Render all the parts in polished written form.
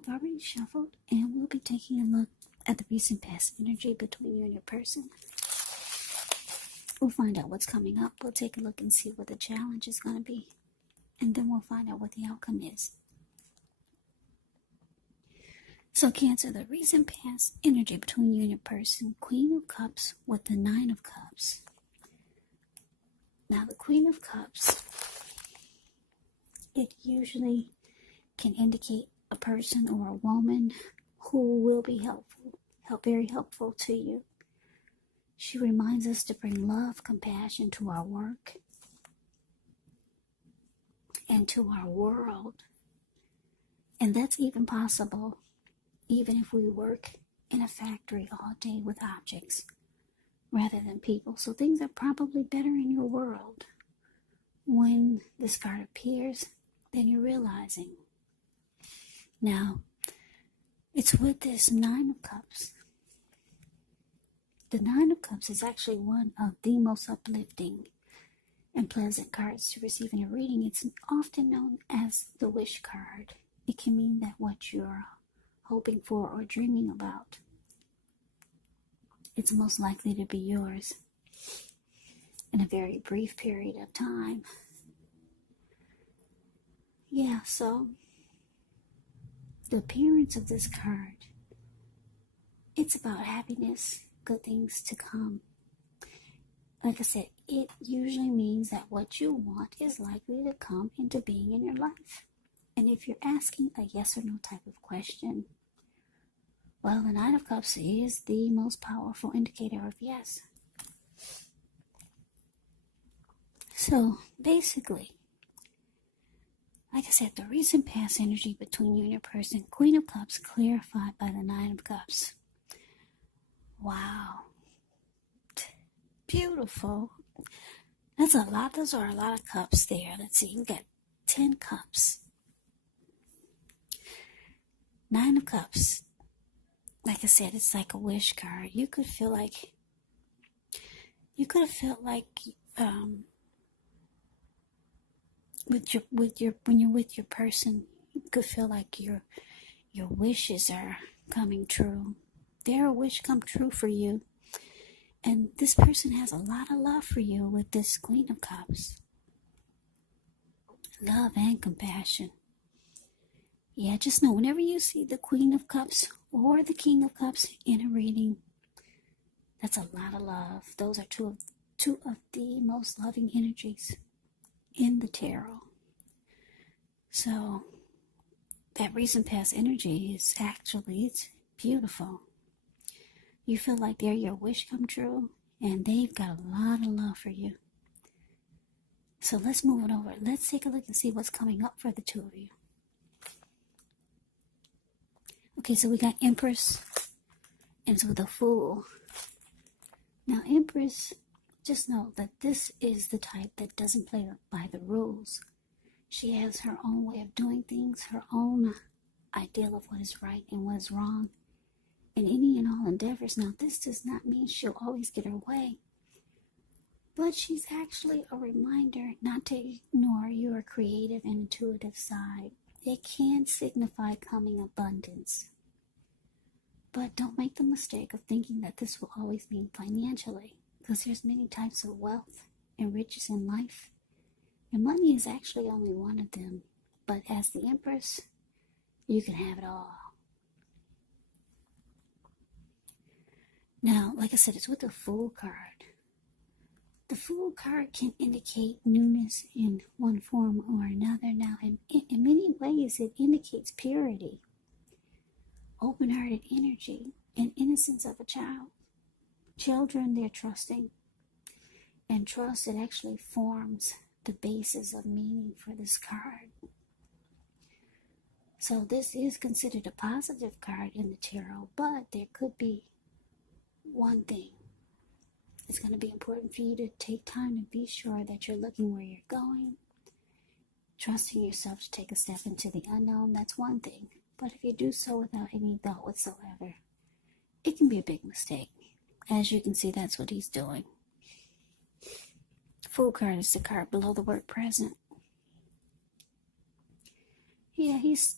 I've already shuffled, and we'll be taking a look at the recent past energy between you and your person. We'll find out what's coming up. We'll take a look and see what the challenge is going to be. And then we'll find out what the outcome is. So Cancer, the recent past energy between you and your person, Queen of Cups with the Nine of Cups. Now the Queen of Cups, it usually can indicate a person or a woman who will be very helpful to you. She reminds us to bring love, compassion to our work and to our world. And that's even possible even if we work in a factory all day with objects rather than people. So things are probably better in your world when this card appears than you're realizing. Now, it's with this Nine of Cups. The Nine of Cups is actually one of the most uplifting and pleasant cards to receive in a reading. It's often known as the wish card. It can mean that what you're hoping for or dreaming about, it's most likely to be yours in a very brief period of time. Yeah, so the appearance of this card, it's about happiness, good things to come. Like I said, it usually means that what you want is likely to come into being in your life. And if you're asking a yes or no type of question, well, the Nine of Cups is the most powerful indicator of yes. So basically, like I said, the recent past energy between you and your person, Queen of Cups clarified by the Nine of Cups. Wow. Beautiful. That's a lot. Those are a lot of cups there. Let's see. We got 10 cups. Nine of Cups. Like I said, it's like a wish card. You could have felt like when you're with your person, you could feel like your wishes are coming true. They're a wish come true for you. And this person has a lot of love for you with this Queen of Cups. Love and compassion. Yeah, just know whenever you see the Queen of Cups or the King of Cups in a reading, that's a lot of love. Those are two of the most loving energies in the tarot. So that recent past energy is it's beautiful. You feel like they're your wish come true, and they've got a lot of love for you. So let's move it over. Let's take a look and see what's coming up for the two of you. Okay, so we got Empress and so the Fool. Now, Empress, just know that this is the type that doesn't play by the rules. She has her own way of doing things, her own ideal of what is right and what is wrong in any and all endeavors. Now, this does not mean she'll always get her way, but she's actually a reminder not to ignore your creative and intuitive side. It can signify coming abundance, but don't make the mistake of thinking that this will always mean financially, because there's many types of wealth and riches in life, and money is actually only one of them. But as the Empress, you can have it all. Now, like I said, it's with the Fool card. The Fool card can indicate newness in one form or another. Now, in many ways, it indicates purity, open-hearted energy, and innocence of a child. Children, they're trusting. And trust, it actually forms the basis of meaning for this card. So this is considered a positive card in the tarot, but there could be one thing. It's going to be important for you to take time to be sure that you're looking where you're going, trusting yourself to take a step into the unknown. That's one thing. But if you do so without any thought whatsoever, it can be a big mistake. As you can see, that's what he's doing. Fool card is the card below the word present. Yeah, he's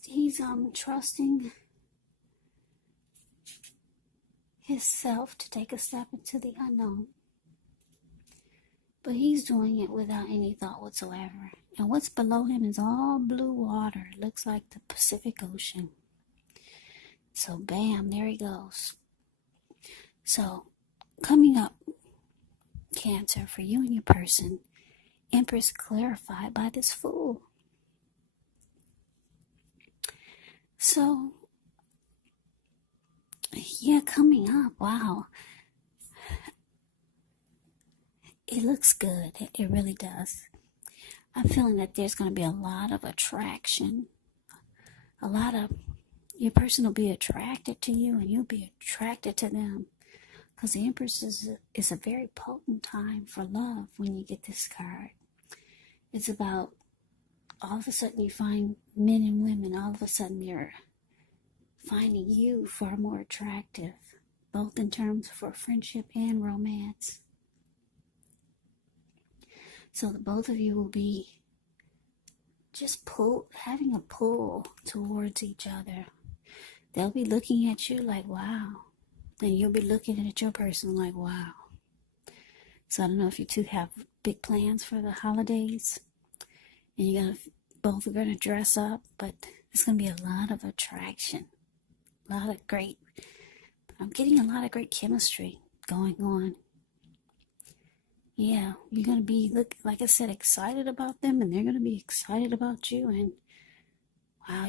trusting himself to take a step into the unknown. But he's doing it without any thought whatsoever. And what's below him is all blue water. It looks like the Pacific Ocean. So bam, there he goes. So coming up, Cancer, for you and your person, Empress clarified by this Fool. So, yeah, coming up, wow. It looks good. It really does. I'm feeling that there's going to be a lot of attraction. Your person will be attracted to you and you'll be attracted to them. Because the Empress is a very potent time for love when you get this card. It's about all of a sudden you find men and women, all of a sudden they're finding you far more attractive, both in terms for friendship and romance. So the both of you will be just having a pull towards each other. They'll be looking at you like, wow. And you'll be looking at your person like, wow. So I don't know if you two have big plans for the holidays. And both are going to dress up. But there's going to be a lot of attraction. I'm getting a lot of great chemistry going on. Yeah, you're going to be, like I said, excited about them. And they're going to be excited about you. And wow.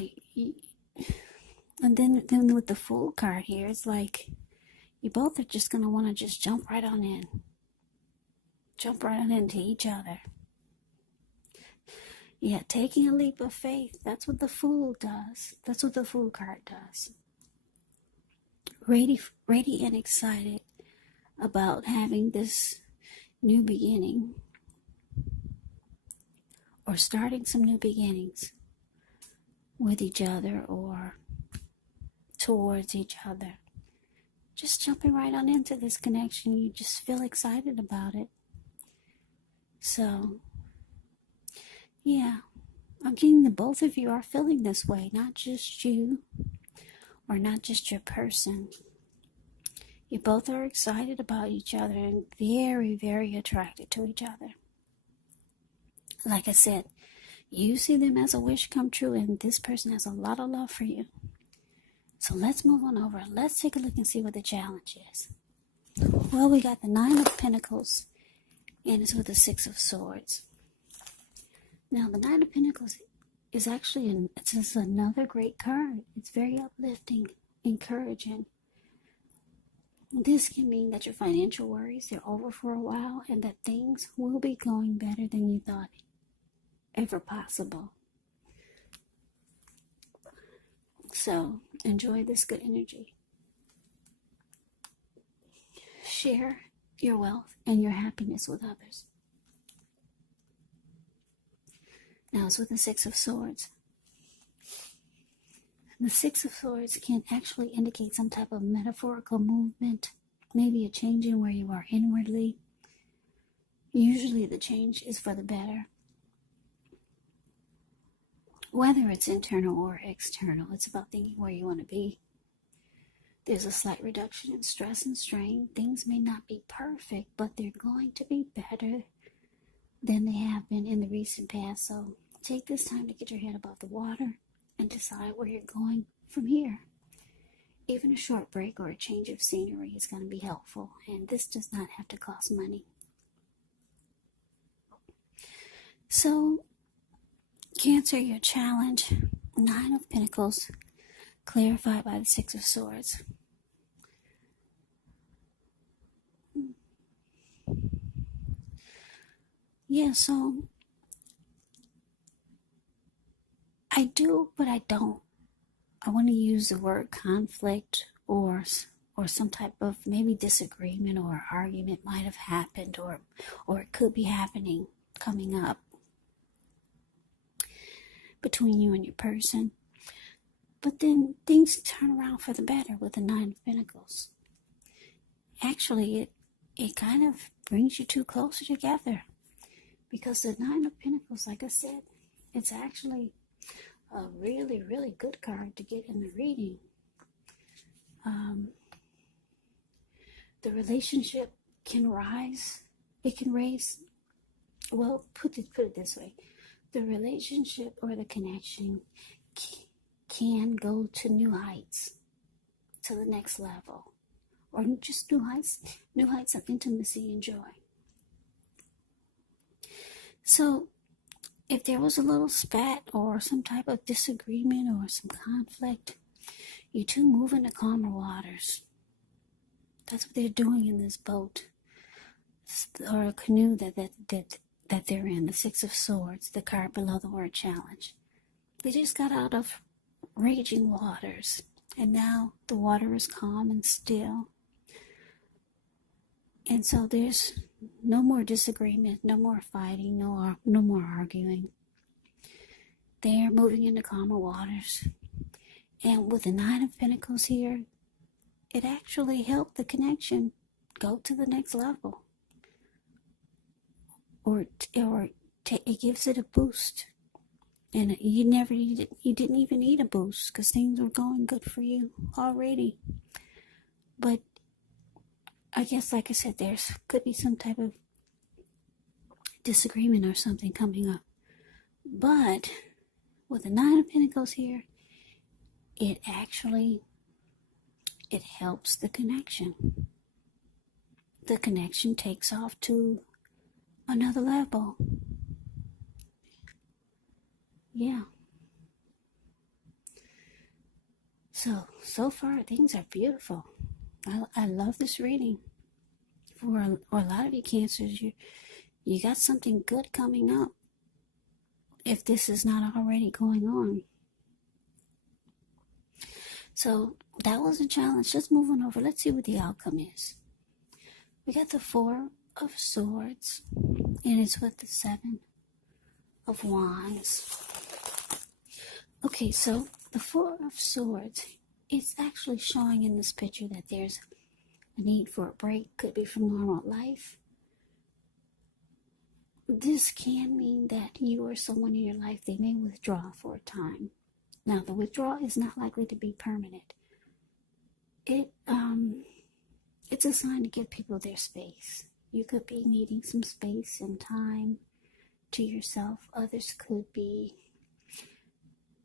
And then with the Fool card here, it's like, you both are just going to want to just jump right on in. Jump right on into each other. Yeah, taking a leap of faith. That's what the Fool does. That's what the Fool card does. Ready and excited about having this new beginning. Or starting some new beginnings with each other or towards each other. Just jumping right on into this connection. You just feel excited about it. So, yeah, I'm getting that both of you are feeling this way. Not just you or not just your person. You both are excited about each other and very, very attracted to each other. Like I said, you see them as a wish come true and this person has a lot of love for you. So let's move on over. Let's take a look and see what the challenge is. Well, we got the 9 of Pentacles, and it's with the 6 of Swords. Now, the 9 of Pentacles is actually it's just another great card. It's very uplifting, encouraging. This can mean that your financial worries, they're over for a while, and that things will be going better than you thought ever possible. So, enjoy this good energy. Share your wealth and your happiness with others. Now, it's with the 6 of Swords. The 6 of Swords can actually indicate some type of metaphorical movement, maybe a change in where you are inwardly. Usually the change is for the better. Whether it's internal or external, it's about thinking where you want to be. There's a slight reduction in stress and strain. Things may not be perfect, but they're going to be better than they have been in the recent past. So take this time to get your head above the water and decide where you're going from here. Even a short break or a change of scenery is going to be helpful, and this does not have to cost money. So, Cancer, your challenge, 9 of Pentacles, clarified by the 6 of Swords. Yeah, so I do, but I don't. I want to use the word conflict or some type of maybe disagreement or argument might have happened or it could be happening coming up between you and your person. But then things turn around for the better with the 9 of Pentacles. Actually, it kind of brings you two closer together. Because the 9 of Pentacles, like I said, it's actually a really, really good card to get in the reading. The relationship can rise. It can raise. Well, put it this way: the relationship or the connection can go to new heights, to the next level, or just new heights of intimacy and joy. So, if there was a little spat or some type of disagreement or some conflict, you two move into calmer waters. That's what they're doing in this boat or a canoe that they're in, the Six of Swords, the card below the word challenge. They just got out of raging waters, and now the water is calm and still. And so there's no more disagreement, no more fighting, no more arguing. They're moving into calmer waters. And with the Nine of Pentacles here, it actually helped the connection go to the next level. Or it gives it a boost. And you didn't even need a boost because things were going good for you already. But I guess, like I said, there could be some type of disagreement or something coming up. But with the Nine of Pentacles here, it helps the connection. The connection takes off to another level. Yeah. So far things are beautiful. I love this reading. For a lot of you Cancers, you got something good coming up, if this is not already going on. So that was a challenge. Let's move on over. Let's see what the outcome is. We got the Four of Swords, and it's with the Seven of Wands. Okay, so the Four of Swords, it's actually showing in this picture that there's a need for a break. Could be from normal life. This can mean that you or someone in your life, they may withdraw for a time. Now, the withdrawal is not likely to be permanent. It's a sign to give people their space. You could be needing some space and time to yourself. Others could be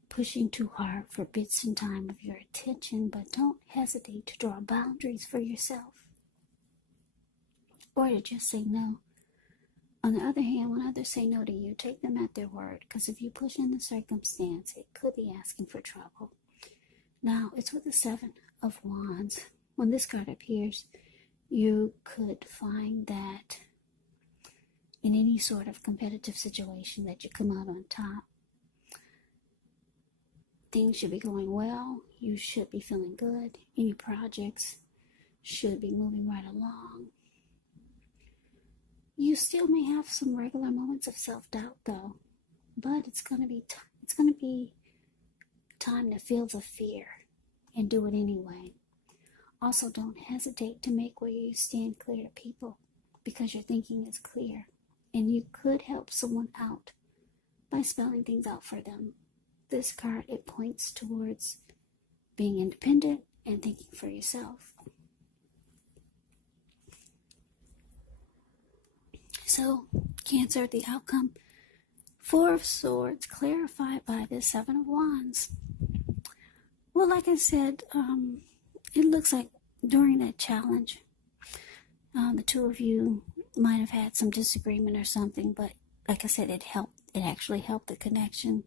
pushing too hard for bits and time of your attention, but don't hesitate to draw boundaries for yourself. Or to just say no. On the other hand, when others say no to you, take them at their word, because if you push in the circumstance, it could be asking for trouble. Now, it's with the Seven of Wands. When this card appears, you could find that in any sort of competitive situation that you come out on top. Things should be going well. You should be feeling good. Any projects should be moving right along. You still may have some regular moments of self-doubt, though, but it's going to be time to feel the fear and do it anyway. Also, don't hesitate to make where you stand clear to people, because your thinking is clear, and you could help someone out by spelling things out for them. This card, it points towards being independent and thinking for yourself. So, Cancer, the outcome, Four of Swords, clarified by the Seven of Wands. Well, like I said, it looks like during that challenge, the two of you might have had some disagreement or something, but like I said, it actually helped the connection.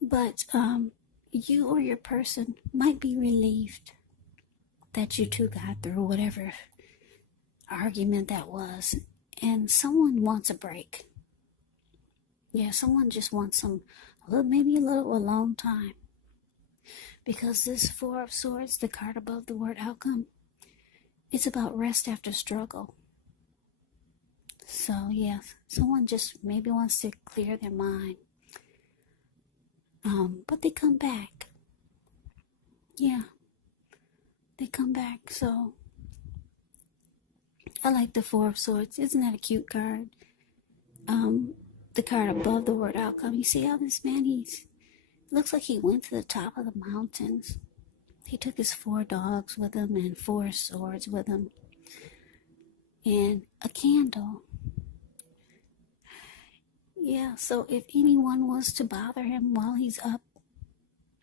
But you or your person might be relieved that you two got through whatever argument that was, and someone wants a break. Yeah, someone just wants maybe a little alone time, because this Four of Swords, the card above the word outcome, it's about rest after struggle. So yeah, someone just maybe wants to clear their mind, but they come back. Yeah, they come back. So I like the Four of Swords. Isn't that a cute card? the card above the word outcome. You see how this man, looks like he went to the top of the mountains. He took his 4 dogs with him and 4 swords with him and a candle. Yeah, so if anyone was to bother him while he's up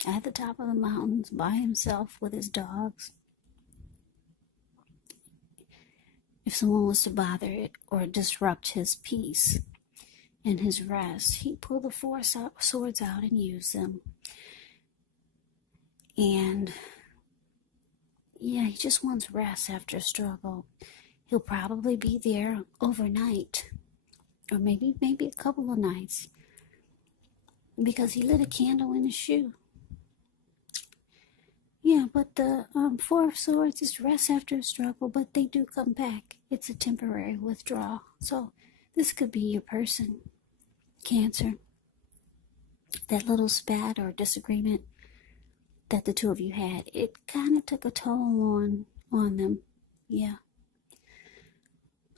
at the top of the mountains by himself with his dogs, if someone was to bother it or disrupt his peace and his rest, he'd pull the 4 swords out and use them. And yeah, he just wants rest after a struggle. He'll probably be there overnight, or maybe a couple of nights, because he lit a candle in his shoe. Yeah, but the 4 of Swords is rest after a struggle, but they do come back. It's a temporary withdrawal. So this could be your person, Cancer. That little spat or disagreement that the 2 of you had, it kind of took a toll on them. Yeah.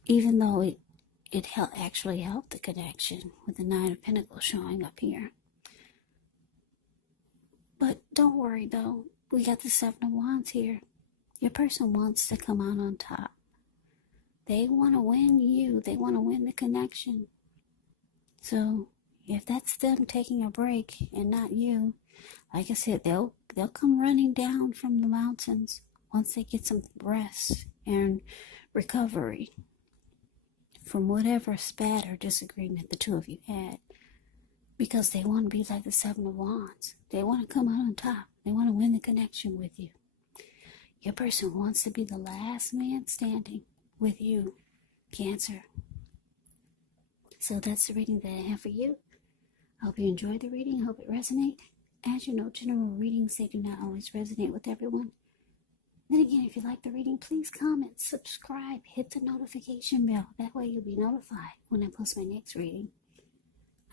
Even though it actually helped the connection with the 9 of Pentacles showing up here. But don't worry though, we got the 7 of Wands here. Your person wants to come out on top. They want to win you. They want to win the connection. So if that's them taking a break and not you, like I said, they'll come running down from the mountains once they get some rest and recovery from whatever spat or disagreement the 2 of you had, because they want to be like the 7 of Wands. They want to come out on top. They want to win the connection with you. Your person wants to be the last man standing with you, Cancer. So that's the reading that I have for you. I hope you enjoyed the reading. I hope it resonated. As you know, general readings, they do not always resonate with everyone. Then again, if you like the reading, please comment, subscribe, hit the notification bell. That way you'll be notified when I post my next reading.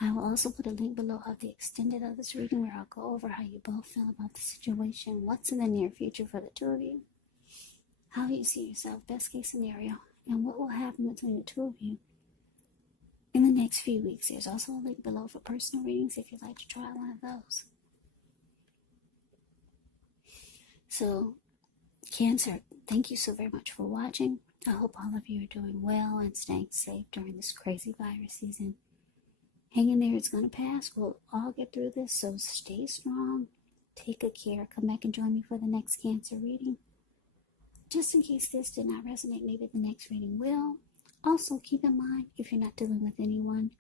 I will also put a link below of the extended of this reading where I'll go over how you both feel about the situation, what's in the near future for the 2 of you, how you see yourself, best case scenario, and what will happen between the 2 of you in the next few weeks. There's also a link below for personal readings if you'd like to try one of those. So, Cancer, thank you so very much for watching. I hope all of you are doing well and staying safe during this crazy virus season. Hang in there, it's going to pass. We'll all get through this, so stay strong. Take good care. Come back and join me for the next Cancer reading. Just in case this did not resonate, maybe the next reading will. Also, keep in mind, if you're not dealing with anyone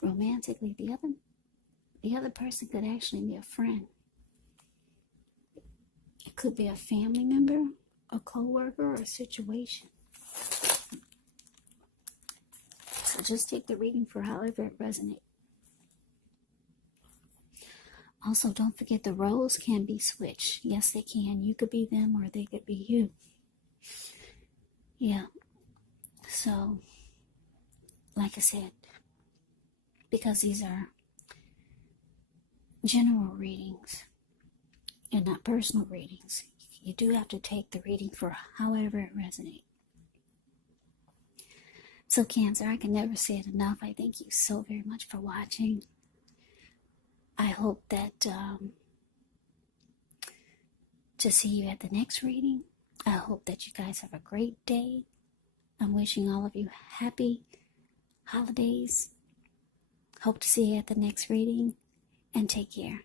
romantically, the other person could actually be a friend. It could be a family member, a co-worker, or a situation. So just take the reading for however it resonates. Also, don't forget the roles can be switched. Yes, they can. You could be them or they could be you. Yeah. So, like I said, because these are general readings and not personal readings, you do have to take the reading for however it resonates. So, Cancer, I can never say it enough. I thank you so very much for watching. I hope that to see you at the next reading. I hope that you guys have a great day. I'm wishing all of you happy holidays. Hope to see you at the next reading, and take care.